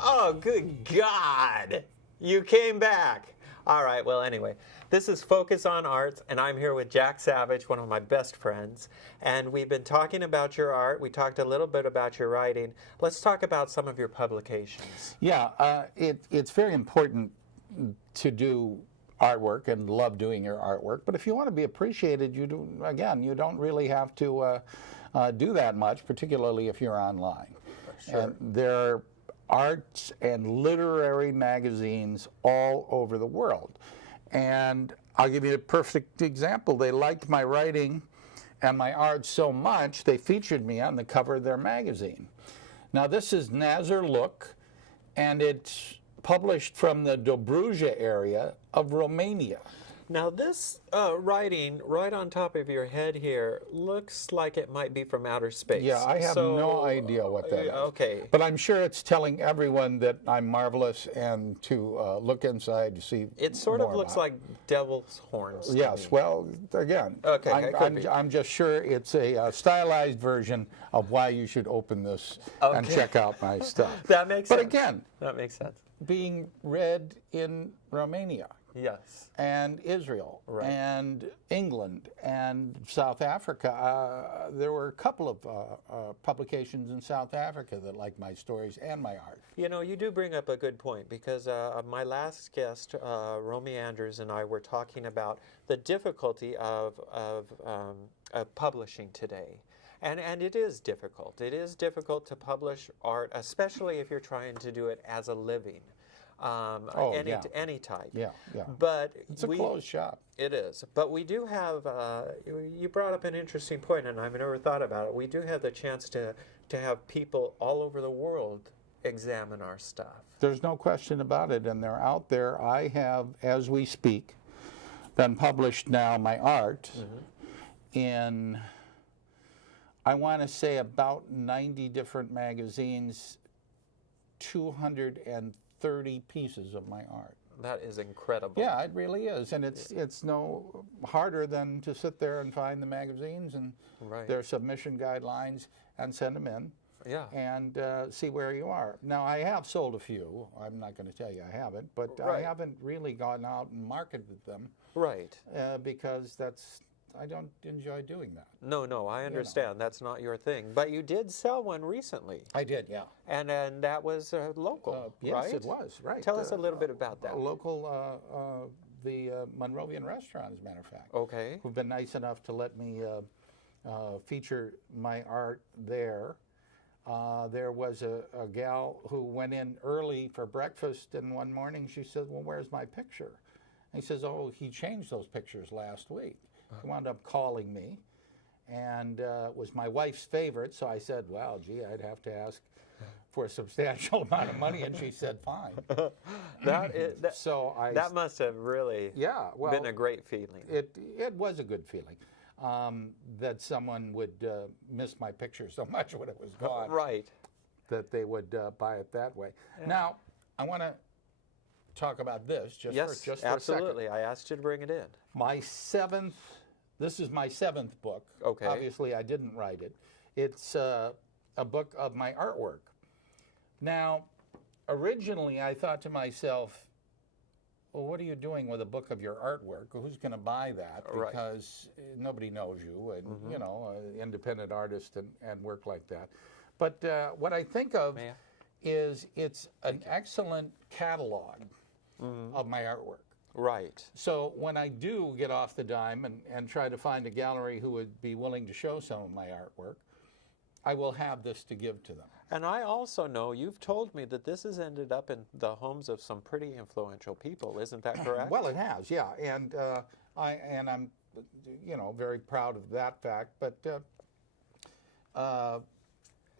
Oh, good God. You came back. All right, well, anyway, this is Focus on Arts, and I'm here with Jack Savage, one of my best friends. And we've been talking about your art. We talked a little bit about your writing. Let's talk about some of your publications. Yeah, it's very important to do artwork and love doing your artwork. But if you want to be appreciated, you don't really have to do that much, particularly if you're online. Sure. And there are arts and literary magazines all over the world. And I'll give you a perfect example. They liked my writing and my art so much, they featured me on the cover of their magazine. Now, this is Nazar Look, and it's published from the Dobruja area of Romania. Now, this writing right on top of your head here looks like it might be from outer space. Yeah, I have no idea what that is. Okay. But I'm sure it's telling everyone that I'm marvelous and to look inside to see. It sort of looks like devil's horns. to Yes, me. well, again, Okay, I'm just sure it's a stylized version of why you should open this and Okay. check out my stuff. That makes But sense. again, That makes sense. being read in Romania Yes. and Israel Right. and England and South Africa. There were a couple of publications in South Africa that liked my stories and my art. You know, you do bring up a good point because my last guest, Romy Andrews, and I were talking about the difficulty of publishing today. And it is difficult. It is difficult to publish art, especially if you're trying to do it as a living. Any type. Yeah, yeah. But It's a closed shop. It is. But we do have, you brought up an interesting point, and I've never thought about it. We do have the chance to have people all over the world examine our stuff. There's no question about it, and they're out there. I have, as we speak, been published now my art in, I want to say, about 90 different magazines, 230 pieces of my art. That is incredible. Yeah, it really is, and it's no harder than to sit there and find the magazines and their submission guidelines and send them in. Yeah. And see where you are. Now, I have sold a few. I'm not going to tell you I haven't, but I haven't really gone out and marketed them. Right. Because I don't enjoy doing that. No, I understand. That's not your thing. But you did sell one recently. I did, yeah. And that was local, yes, right? it was, right. Tell us a little bit about that. Local, the Monrovian restaurant, as a matter of fact. Okay. Who've been nice enough to let me feature my art there. There was a gal who went in early for breakfast, and one morning she said, well, where's my picture? And he says, oh, he changed those pictures last week. He wound up calling me, and it was my wife's favorite, so I said, well, gee, I'd have to ask for a substantial amount of money, and she said, fine. That must have really been a great feeling. It was a good feeling. That someone would miss my picture so much when it was gone, right? That they would buy it that way. Yeah. Now, I want to talk about this just for a second. Absolutely. I asked you to bring it in. This is my seventh book. Okay. Obviously, I didn't write it. It's a book of my artwork. Now, originally, I thought to myself, well, what are you doing with a book of your artwork? Who's going to buy that? Because nobody knows you, and you know, independent artist and work like that. But what I think of is it's an excellent catalog of my artwork. Right. So when I do get off the dime and try to find a gallery who would be willing to show some of my artwork, I will have this to give to them. And I also know you've told me that this has ended up in the homes of some pretty influential people. Isn't that correct? Well, it has, yeah. And I'm, you know, very proud of that fact. But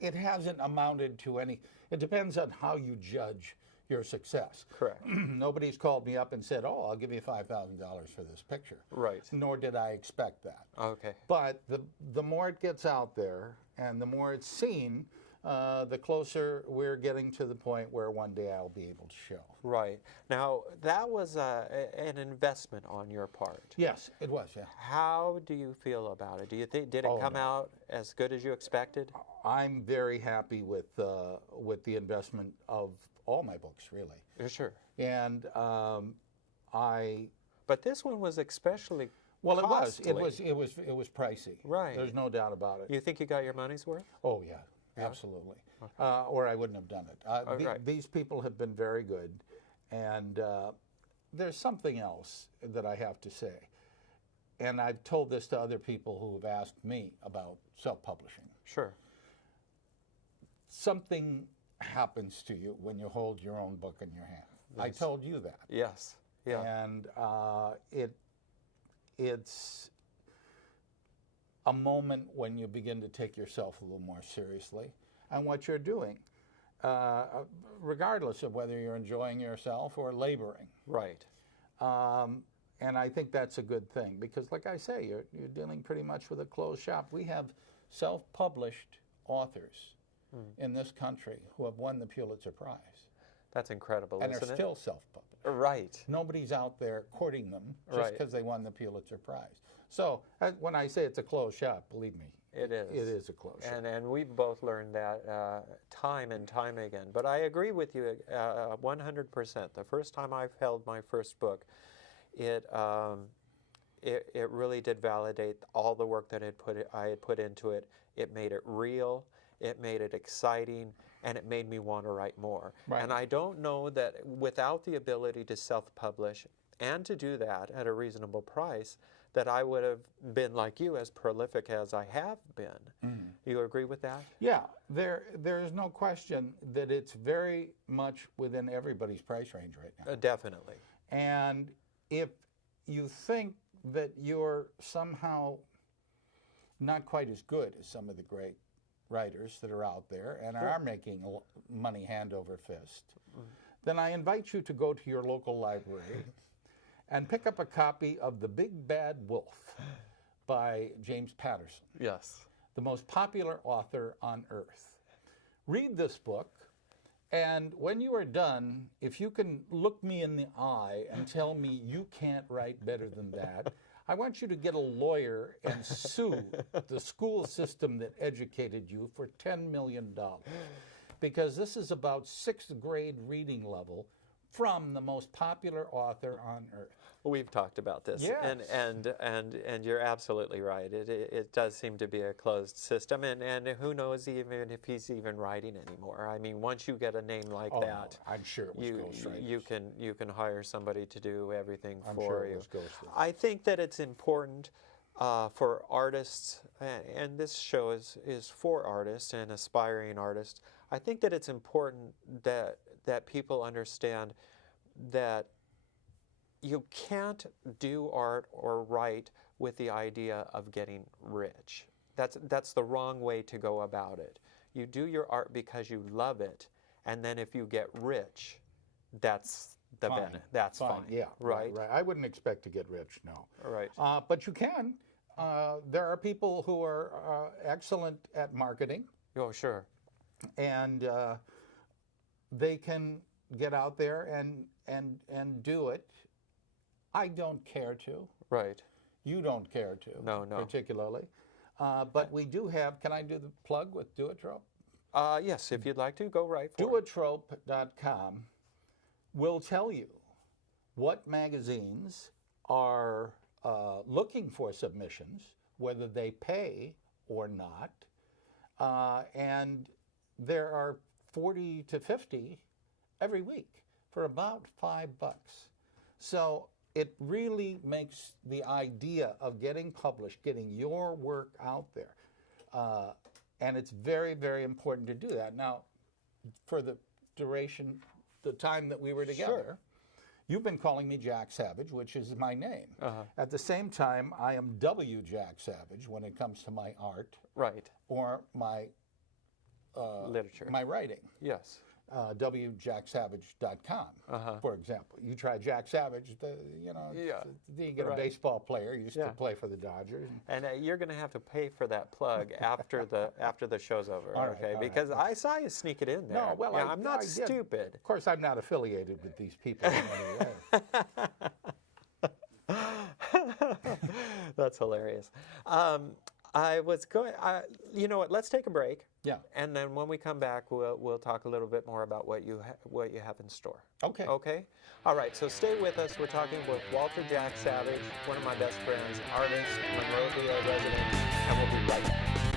it hasn't amounted to any. It depends on how you judge your success. Correct. Nobody's called me up and said, "Oh, I'll give you $5,000 for this picture." Right. Nor did I expect that. Okay. But the more it gets out there and the more it's seen, the closer we're getting to the point where one day I'll be able to show. Right. Now, that was an investment on your part. Yes, it was, yeah. How do you feel about it? Do you think, did it come out as good as you expected? I'm very happy with the investment of all my books, really. Sure. And But this one was especially well, costly. it was pricey. Right. There's no doubt about it. You think you got your money's worth? Oh yeah, absolutely. Or I wouldn't have done it. Right. These people have been very good, and there's something else that I have to say, and I've told this to other people who have asked me about self-publishing. Sure. Something happens to you when you hold your own book in your hand. Yes. I told you that. Yes. Yeah. And it's a moment when you begin to take yourself a little more seriously and what you're doing, regardless of whether you're enjoying yourself or laboring. Right. And I think that's a good thing because, like I say, you're dealing pretty much with a closed shop. We have self-published authors in this country who have won the Pulitzer Prize. That's incredible, and isn't are it? still self-published. Right. Nobody's out there courting them just Right. because they won the Pulitzer Prize. So when I say it's a closed shop, believe me, It is. It is a closed shop. And we've both learned that time and time again. But I agree with you 100%. The first time I held my first book, it really did validate all the work that I had put into it. It made it real. It made it exciting, and it made me want to write more. Right. And I don't know that without the ability to self-publish and to do that at a reasonable price, that I would have been like you, as prolific as I have been. Mm-hmm. You agree with that? Yeah, there is no question that it's very much within everybody's price range right now. Definitely. And if you think that you're somehow not quite as good as some of the great writers that are out there and are making money hand over fist, then I invite you to go to your local library and pick up a copy of The Big Bad Wolf by James Patterson, Yes. the most popular author on earth. Read this book, and when you are done, if you can look me in the eye and tell me you can't write better than that, I want you to get a lawyer and sue the school system that educated you for $10 million. Because this is about 6th grade reading level from the most popular author on earth. We've talked about this, Yes. and you're absolutely right. It does seem to be a closed system, and who knows even if he's even writing anymore. I mean, once you get a name like that, no, I'm sure it was ghostwriters. you can hire somebody to do everything I'm for sure it you. was ghostwriters. I think that it's important for artists, and this show is for artists and aspiring artists. I think that it's important that people understand that you can't do art or write with the idea of getting rich. That's the wrong way to go about it. You do your art because you love it, and then if you get rich, that's the benefit. That's fine. Yeah, right. I wouldn't expect to get rich, no. Right. But you can. There are people who are excellent at marketing, Oh, sure. and they can get out there and do it. I don't care to. Right. You don't care to. No. Particularly. But we do have, can I do the plug with Duotrope? Yes, if you'd like to, go right for it. Duotrope.com will tell you what magazines are looking for submissions, whether they pay or not. And there are 40 to 50 every week for about $5. So it really makes the idea of getting published, getting your work out there, and it's very, very important to do that. Now, for the duration, the time that we were together, you've been calling me Jack Savage, which is my name. At the same time, I am W. Jack Savage when it comes to my art Right. or my Literature. my writing. Yes. wjacksavage.com, for example. You try Jack Savage, you get a baseball player, used to play for the Dodgers. And you're going to have to pay for that plug after the show's over, All right, okay? all Because right. I saw you sneak it in there. No, well, I'm not I did. stupid. Of course, I'm not affiliated with these people in any way. That's hilarious. I was going. You know what? Let's take a break. Yeah. And then when we come back, we'll talk a little bit more about what you have in store. Okay. Okay. All right. So stay with us. We're talking with Walter Jack Savage, one of my best friends, artist, Monrovia resident, and we'll be right back.